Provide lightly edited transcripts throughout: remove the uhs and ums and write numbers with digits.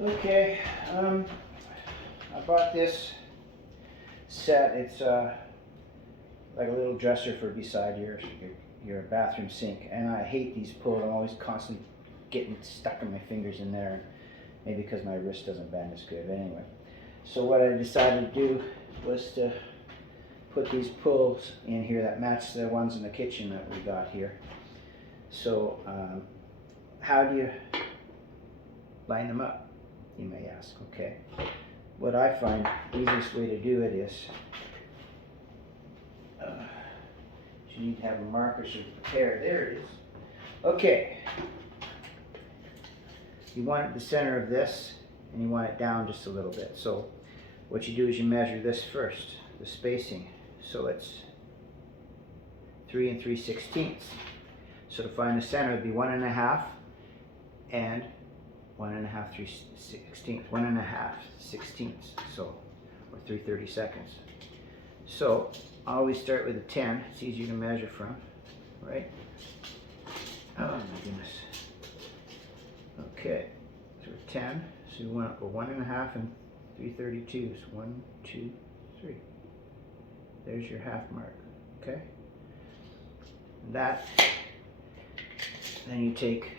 Okay, I bought this set. It's like a little dresser for beside your bathroom sink, and I hate these pulls. I'm always constantly getting stuck in my fingers in there, maybe because my wrist doesn't bend as good. But anyway, so what I decided to do was to put these pulls in here that match the ones in the kitchen that we got here. So how do you line them up, you may ask? Okay, what I find the easiest way to do it is you need to have a marker so to prepare. There it is. Okay, you want it at the center of this, and you want it down just a little bit. So what you do is you measure this first, the spacing. So it's 3 3/16. So to find the center, it'd be 1.5 and 1.5 3/16, 1.5 16ths, so, or 3/32. So I always start with a 10. It's easier to measure from, right? Oh my goodness. Okay, so 10. So you want to go 1.5 and 3/32. 1, 2, 3. There's your half mark. Okay. That. Then you take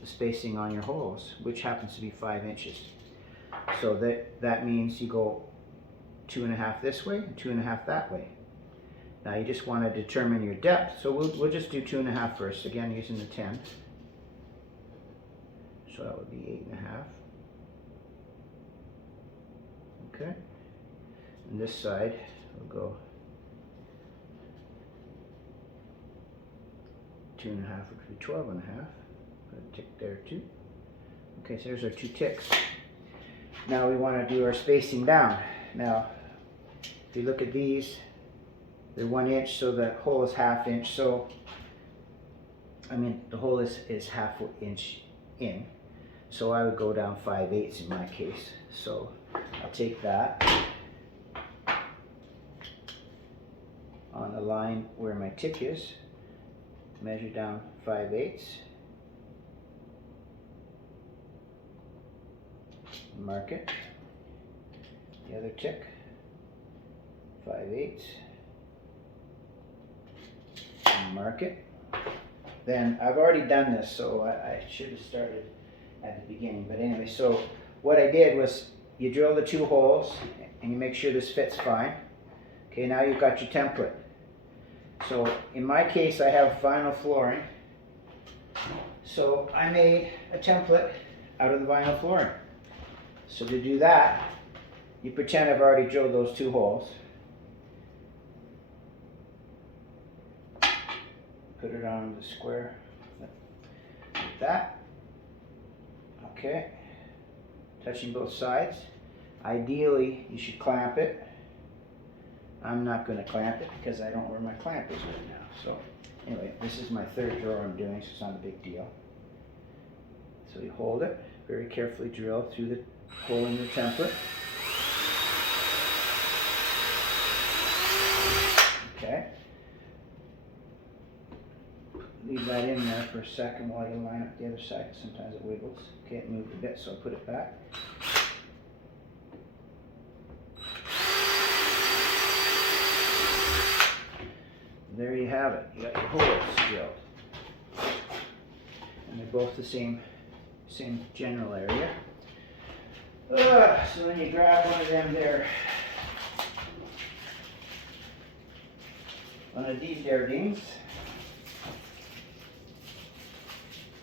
the spacing on your holes, which happens to be 5 inches. So that means you go 2.5 this way and 2.5 that way. Now you just want to determine your depth. So we'll just do 2.5 first, again using the 10. So that would be 8.5. Okay. And this side will go 2.5, which would be 12.5. Put a tick there too. Okay, so there's our 2 ticks. Now we want to do our spacing down. Now, if you look at these, they're 1 inch, so the hole is 1/2 inch. So, I mean, the hole is 1/2 inch in. So I would go down 5/8 in my case. So I'll take that on the line where my tick is, measure down 5/8, mark it, the other tick, 5/8, and mark it. Then I've already done this, so I should have started at the beginning, but anyway, so what I did was you drill the 2 holes and you make sure this fits fine. Okay, now you've got your template. So in my case I have vinyl flooring, so I made a template out of the vinyl flooring. So to do that, you pretend I've already drilled those 2 holes. Put it on the square like that. Okay, touching both sides. Ideally, you should clamp it. I'm not going to clamp it because I don't know where my clamp is right now. So anyway, this is my 3rd drawer I'm doing, so it's not a big deal. So you hold it, very carefully drill through the hole in your template. Okay. Leave that in there for a second while you line up the other side, because sometimes it wiggles. Okay, it moved a bit, so I'll put it back. There you have it. You got your holes drilled. And they're both the same general area. So then you grab one of them there. One of these there dings.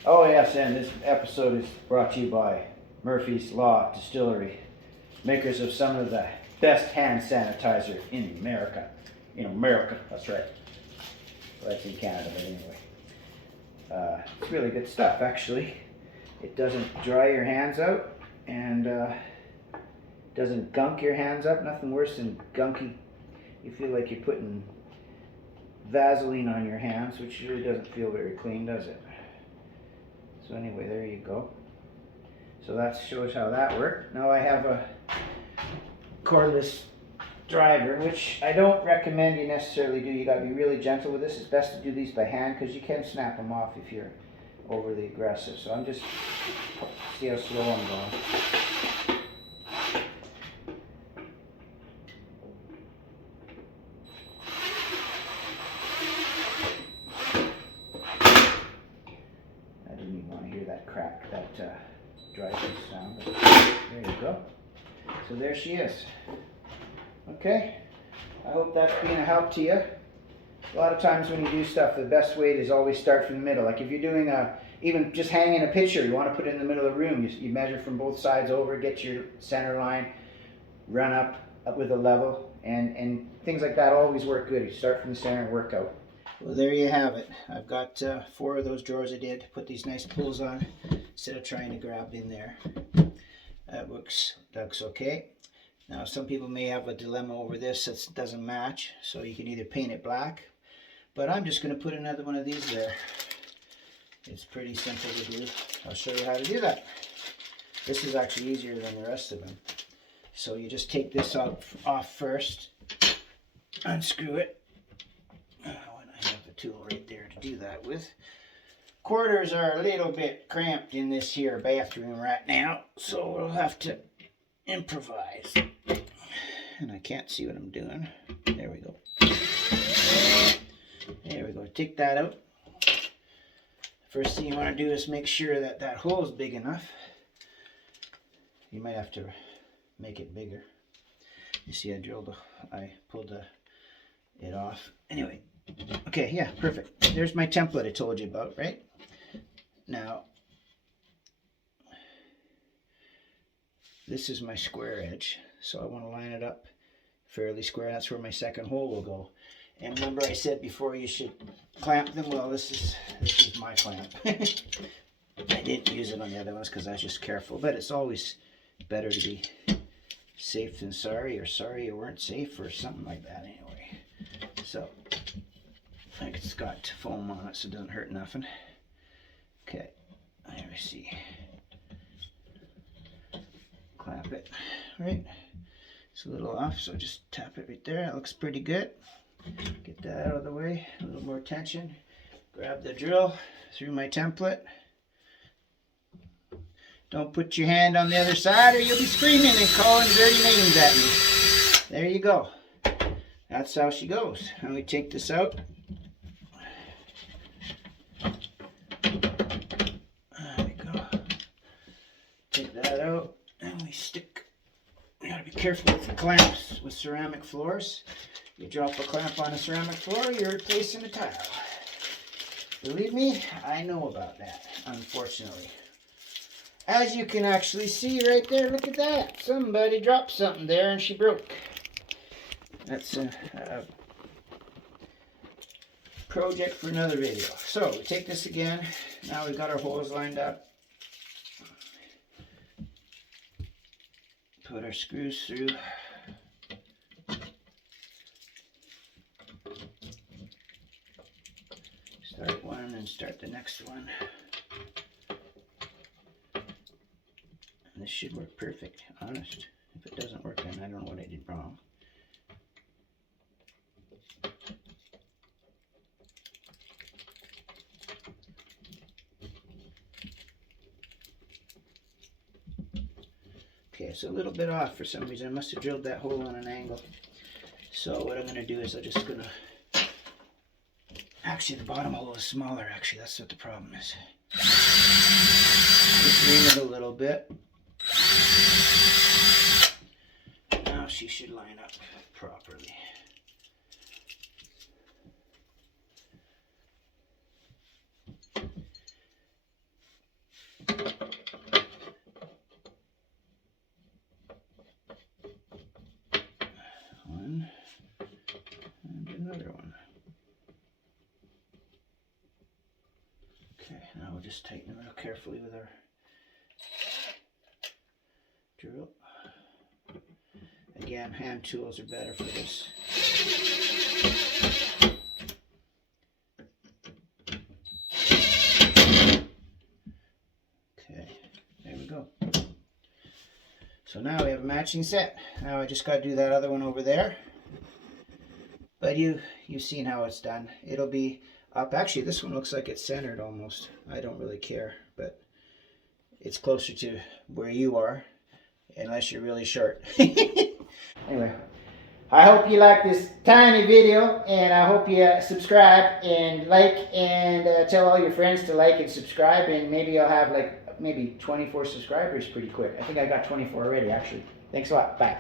Oh yes, and this episode is brought to you by Murphy's Law Distillery, makers of some of the best hand sanitizer in America. In America, that's right. Well, that's in Canada, but anyway. It's really good stuff, actually. It doesn't dry your hands out, and doesn't gunk your hands up. Nothing worse than gunky. You feel like you're putting Vaseline on your hands, which really doesn't feel very clean, does it? So anyway, there you go. So that shows how that worked. Now I have a cordless driver, which I don't recommend you necessarily do. You got to be really gentle with this. It's best to do these by hand because you can snap them off if you're overly aggressive. So I'm just, see how slow I'm going. I didn't even want to hear that crack, that dry ice sound. But there you go. So there she is. Okay, I hope that's being a help to you. A lot of times when you do stuff, the best way is always start from the middle. Like if you're doing even just hanging a picture, you want to put it in the middle of the room. You measure from both sides over, get your center line, run up with a level, and things like that always work good. You start from the center and work out. Well, there you have it. I've got 4 of those drawers I did. Put these nice pulls on instead of trying to grab in there. That looks okay. Now some people may have a dilemma over this that doesn't match, so you can either paint it black, but I'm just going to put another one of these there. It's pretty simple to do. I'll show you how to do that. This is actually easier than the rest of them. So you just take this off first, unscrew it. And I have a tool right there to do that with. Quarters are a little bit cramped in this here bathroom right now, so we'll have to improvise. And I can't see what I'm doing. There we go. There we go. Take that out. First thing you want to do is make sure that that hole is big enough. You might have to make it bigger. You see, I pulled it off. Anyway, okay, yeah, perfect. There's my template I told you about, right? Now, this is my square edge, so I want to line it up fairly square. That's where my second hole will go. And remember I said before you should clamp them? Well, this is my clamp. I didn't use it on the other ones because I was just careful, but it's always better to be safe than sorry, or sorry you weren't safe, or something like that anyway. So, I think it's got foam on it so it doesn't hurt nothing. Okay, there we see. Clamp it, right? It's a little off, so just tap it right there. It looks pretty good. Get that out of the way, a little more tension. Grab the drill through my template. Don't put your hand on the other side or you'll be screaming and calling dirty names at me. There you go. That's how she goes. And we take this out. There we go. Take that out and we stick. You gotta be careful with the clamps with ceramic floors. You drop a clamp on a ceramic floor, you're replacing a tile. Believe me, I know about that, unfortunately. As you can actually see right there, look at that. Somebody dropped something there and she broke. That's a project for another video. So, we take this again. Now we've got our holes lined up. Put our screws through. Start one and start the next one. And this should work perfect, honest. If it doesn't work, then I don't know what I did wrong. Okay, it's a little bit off for some reason. I must have drilled that hole on an angle. So what I'm going to do is I'm just going to... Actually, the bottom hole is smaller, actually. That's what the problem is. Just lean it a little bit. Now she should line up properly. One and another one. Okay, now we'll just tighten it real carefully with our drill. Again, hand tools are better for this. Okay, there we go. So now we have a matching set. Now I just got to do that other one over there. But you've seen how it's done. It'll be up. Actually, this one looks like it's centered almost. I don't really care, but it's closer to where you are, unless you're really short. Anyway, I hope you like this tiny video, and I hope you subscribe and like, and tell all your friends to like and subscribe, and maybe I'll have like maybe 24 subscribers pretty quick. I think I got 24 already, actually. Thanks a lot. Bye.